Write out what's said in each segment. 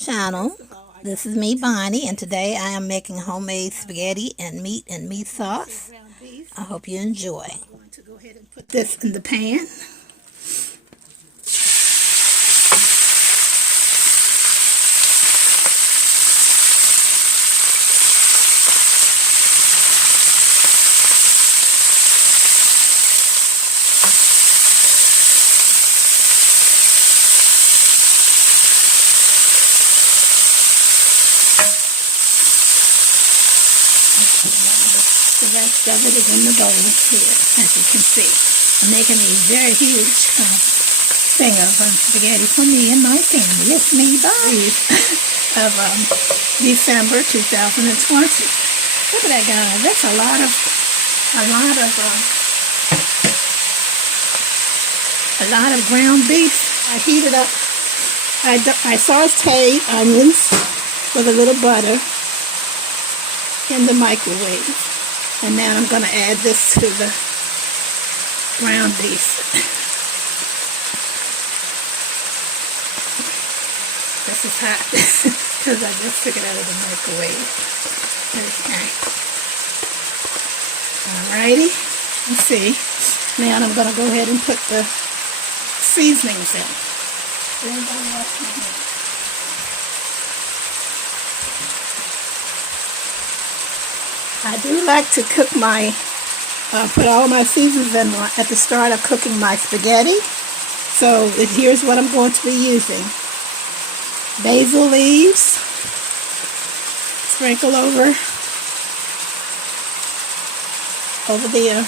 Channel. This is me, Bonnie, and today I am making homemade spaghetti and meat sauce. I hope you enjoy. I'm going to go ahead and put this in the pan. The rest of it is in the bowl here, as you can see. I'm making a very huge thing of spaghetti for me and my family. It's me, Bonnie, of December 2020. Look at that, guys. That's a lot of ground beef. I heated up. I sauteed onions with a little butter in the microwave. And now I'm going to add this to the ground beef. This is hot because I just took it out of the microwave. Okay. Alrighty. Let's see. Now I'm going to go ahead and put the seasonings in. Everybody else in here. I do like to cook put all my seasonings in at the start of cooking my spaghetti. So here's what I'm going to be using. Basil leaves, sprinkle over the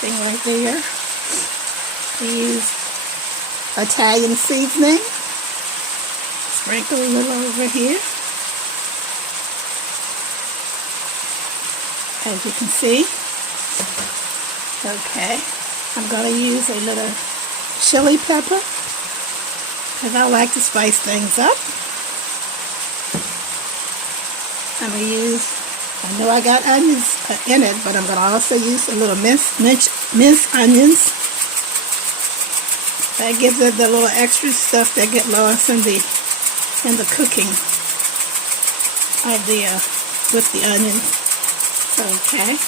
thing right there. We use Italian seasoning, sprinkle a little over here. As you can see. Okay, I'm going to use a little chili pepper because I like to spice things up. I'm going to use, I know I got onions in it, but I'm going to also use a little minced onions. That gives it the little extra stuff that get lost in the cooking with the onions. Okay.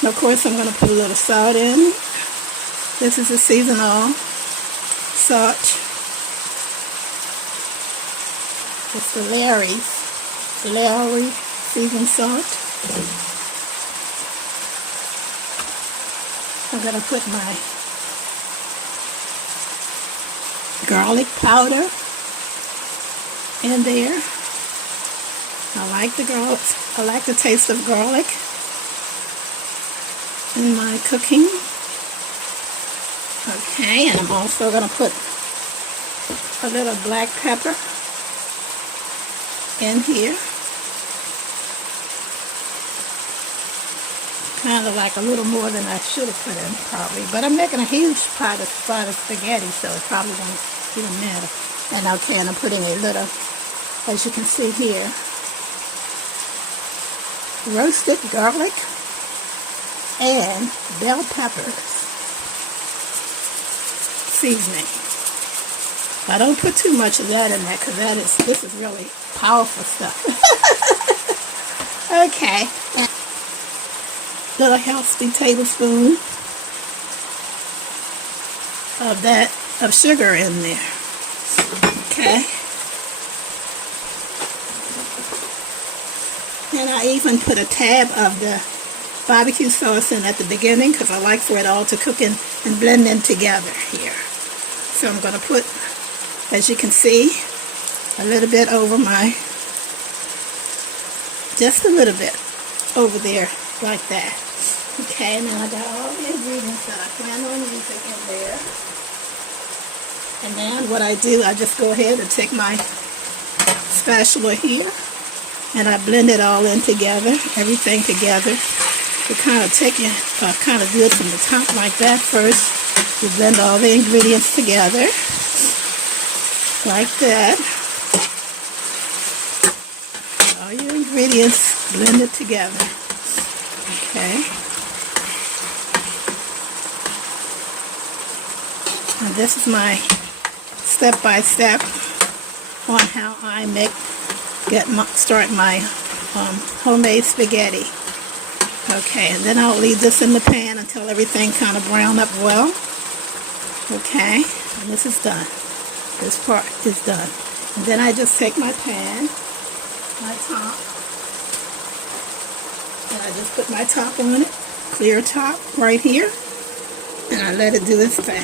And of course, I'm going to put a little salt in. This is a seasonal salt. It's the Lawry seasoned salt. I'm going to put my garlic powder in there. I like the garlic. I like the taste of garlic in my cooking. Okay, and I'm also going to put a little black pepper in here. Kind of like a little more than I should have put in, probably. But I'm making a huge pot of spaghetti, so it probably won't even matter. And okay, and I'm putting a little, as you can see here, roasted garlic and bell peppers seasoning. I don't put too much of that in there because this is really powerful stuff. Okay, and a little healthy tablespoon of sugar in there. Okay. And I even put a tab of the barbecue sauce in at the beginning because I like for it all to cook in and blend in together here. So I'm going to put, as you can see, a little bit over just a little bit over there like that. Okay, now I got all the ingredients that I plan on using in there. And then what I do, I just go ahead and take my spatula here. And I blend it all in together, everything together. You kind of take it, kind of do it from the top like that first. You blend all the ingredients together, like that. All your ingredients blended together. Okay. And this is my step by step on how I start my homemade spaghetti. Okay, and then I'll leave this in the pan until everything kind of brown up well. Okay, and this is done. This part is done. And then I just take my pan, my top, and I just put my top on it, clear top right here, and I let it do its thing.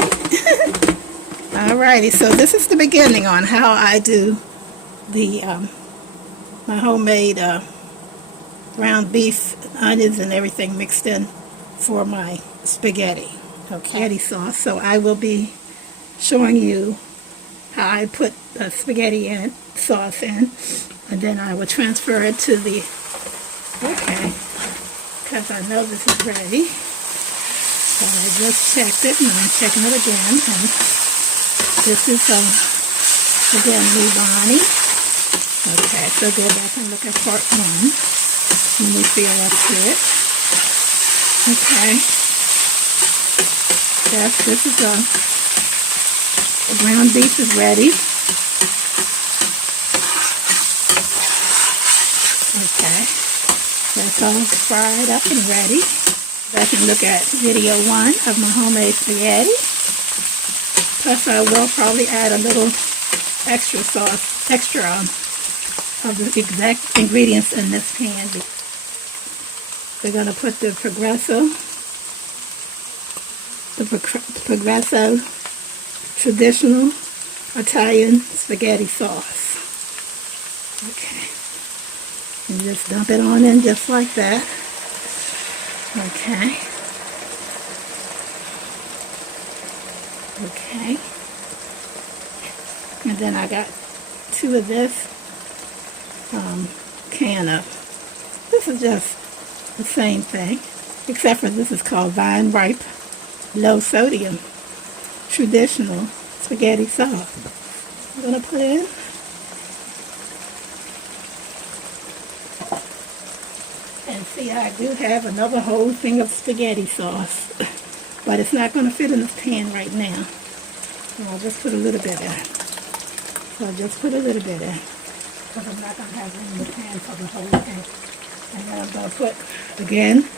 Alrighty, so this is the beginning on how I do the my homemade ground beef, onions, and everything mixed in for my spaghetti. Okay, spaghetti sauce. So I will be showing you how I put the spaghetti sauce in, and then I will transfer it to the, okay, because I know this is ready. So I just checked it, and I'm checking it again, and this is, again, Bonnie. Okay, so go back and look at part 1. Let me see how that's it. Okay. Yes, this is the ground beef is ready. Okay. That's all fried up and ready. Back and look at video 1 of my homemade spaghetti. Plus I will probably add a little extra sauce, of the exact ingredients in this pan. We're going to put the Progresso traditional Italian spaghetti sauce. Okay. And just dump it on in just like that. Okay. Okay. And then I got 2 of this can of, this is just the same thing, except for this is called Vine Ripe Low Sodium Traditional Spaghetti Sauce. I'm going to put in. And see, I do have another whole thing of spaghetti sauce, but it's not going to fit in this pan right now. So I'll just put a little bit in. So I'll just put a little bit in, because I'm not going to have it in the pan for the whole thing. And then I'm going to put, again,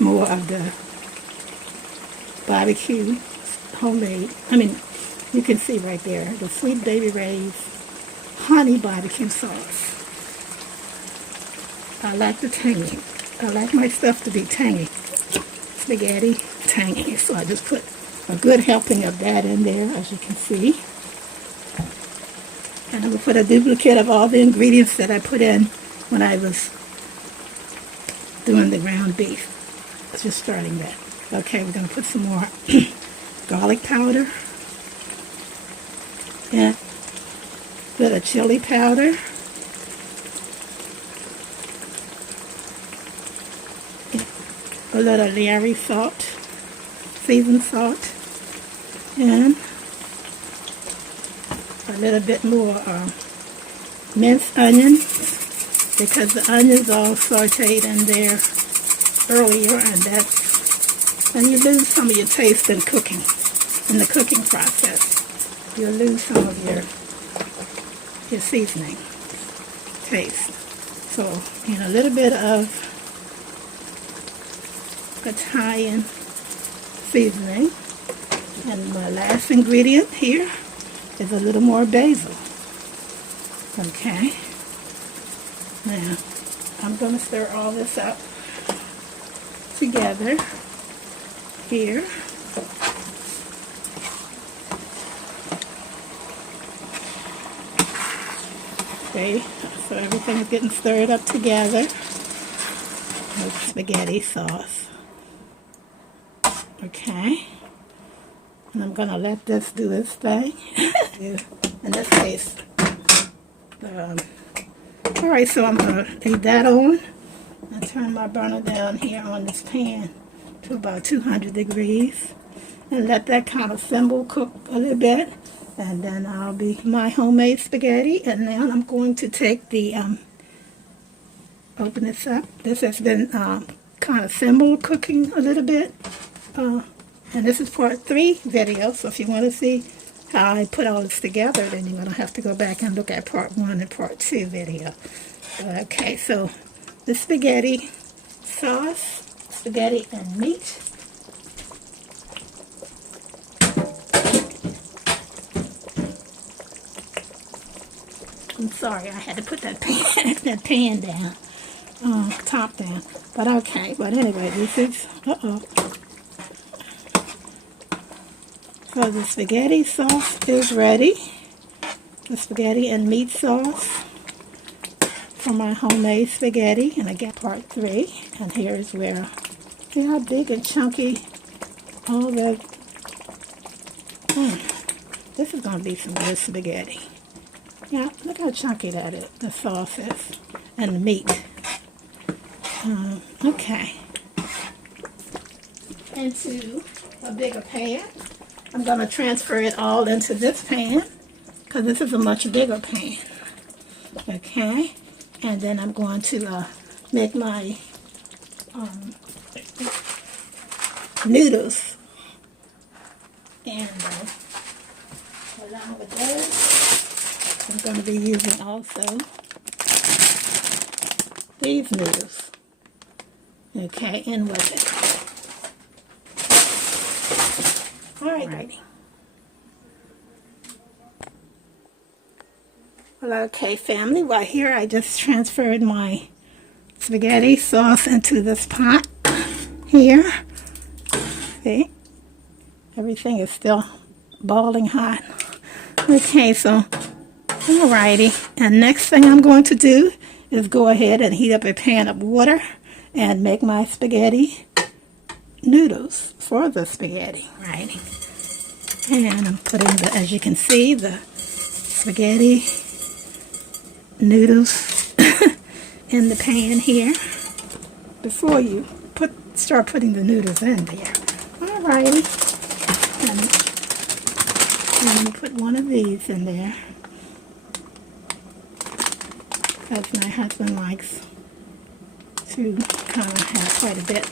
more of the barbecue homemade, you can see right there, the Sweet Baby Ray's honey barbecue sauce. I like the tangy. I like my stuff to be tangy. Spaghetti, tangy. So I just put a good helping of that in there, as you can see. And I'm going to put a duplicate of all the ingredients that I put in when I was doing the ground beef. Just starting that. Okay, we're going to put some more garlic powder and a bit of chili powder. A little Lary salt, seasoned salt, and a little bit more minced onions, because the onions all sauteed in there earlier, and you lose some of your taste in cooking, in the cooking process. You'll lose some of your seasoning taste. So, and a little bit of Italian seasoning. And my last ingredient here is a little more basil. Okay. Now, I'm going to stir all this up together here. Okay, so everything is getting stirred up together with spaghetti sauce. Okay, and I'm going to let this do its thing. In this case, alright, so I'm going to leave that on and turn my burner down here on this pan to about 200 degrees and let that kind of simmer cook a little bit, and then I'll be my homemade spaghetti. And now I'm going to take the open this up. This has been kind of simmer cooking a little bit, and this is part 3 video, so if you want to see how I put all this together, then you're going to have to go back and look at part 1 and part 2 video. Okay, so the spaghetti sauce, spaghetti and meat. I'm sorry, I had to put that pan down, top down. But okay, but anyway, this is, So the spaghetti sauce is ready. The spaghetti and meat sauce for my homemade spaghetti. And I got part 3. And here's where, see how big and chunky all the, this is going to be some good spaghetti. Yeah, look how chunky that is, the sauce is, and the meat. Okay. Into a bigger pan. I'm going to transfer it all into this pan, because this is a much bigger pan. Okay. And then I'm going to make my noodles. And along with those, I'm going to be using also these noodles. Okay, in with it. Alrighty. Well, okay, family. Well, here I just transferred my spaghetti sauce into this pot here. See? Everything is still boiling hot. Okay, so, alrighty. And next thing I'm going to do is go ahead and heat up a pan of water and make my spaghetti noodles for the spaghetti. Right. And I'm putting the, as you can see, the spaghetti noodles in the pan here before you start putting the noodles in there. Alrighty. And put one of these in there, because my husband likes to kind of have quite a bit.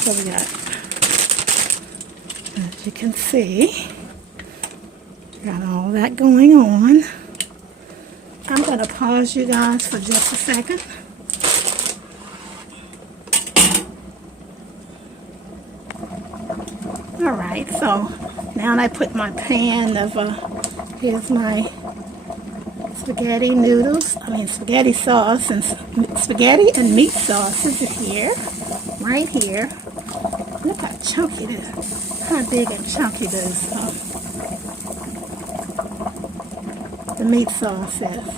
so we got, as you can see, got all that going on. I'm going to pause you guys for just a second. Alright, so now I put my pan of, here's my spaghetti noodles, spaghetti sauce, and spaghetti and meat sauces here, right here. Look how chunky it is, how big and chunky this, the meat sauce is.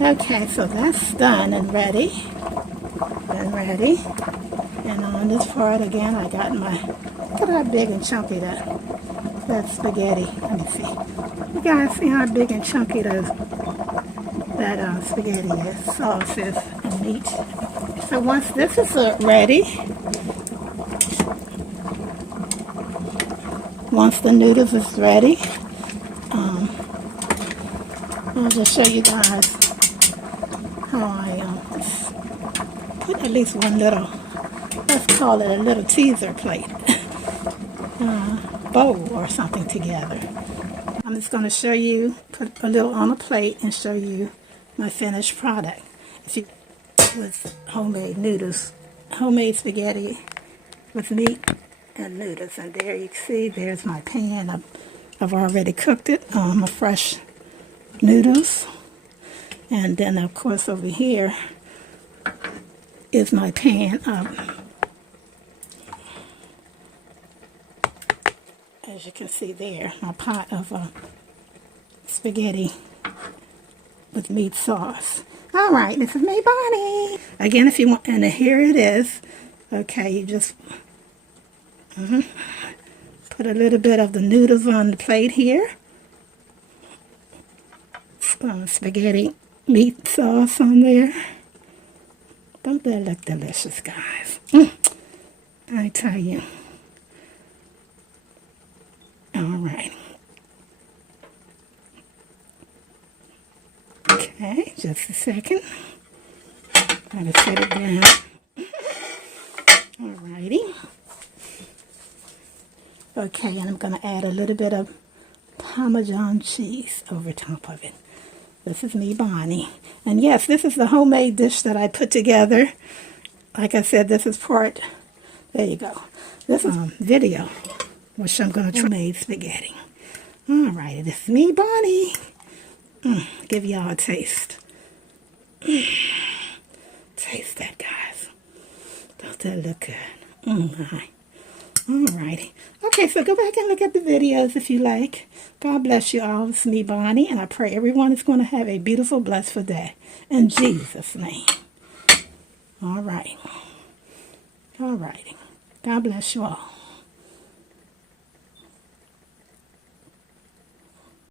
Okay, so that's done and ready, and on this part again, I got my, look at how big and chunky that spaghetti, let me see. You guys see how big and chunky that spaghetti is, sauce is, and meat. So once this is ready, once the noodles is ready, I'll just show you guys how I put at least one little, let's call it a little teaser plate, bowl or something together. I'm just going to show you, put a little on a plate and show you my finished product. With homemade noodles, homemade spaghetti with meat and noodles. And there you can see, there's my pan. I've already cooked it, my fresh noodles. And then of course over here is my pan of, as you can see there, my pot of spaghetti with meat sauce. Alright, this is me, Bonnie. Again, if you want, and here it is. Okay, you just put a little bit of the noodles on the plate here. Spaghetti meat sauce on there. Don't that look delicious, guys? I tell you. Alright. Okay, just a second. Gotta set it down. Alrighty. Okay, and I'm going to add a little bit of Parmesan cheese over top of it. This is me, Bonnie. And yes, this is the homemade dish that I put together. Like I said, this is part, there you go. This is video, which I'm going to try made spaghetti. All right, this is me, Bonnie. Give y'all a taste. Taste that, guys. Don't that look good? Alrighty. Okay, so go back and look at the videos if you like. God bless you all. It's me, Bonnie, and I pray everyone is going to have a beautiful, blessed day. In Jesus' name. All right. All righty. God bless you all.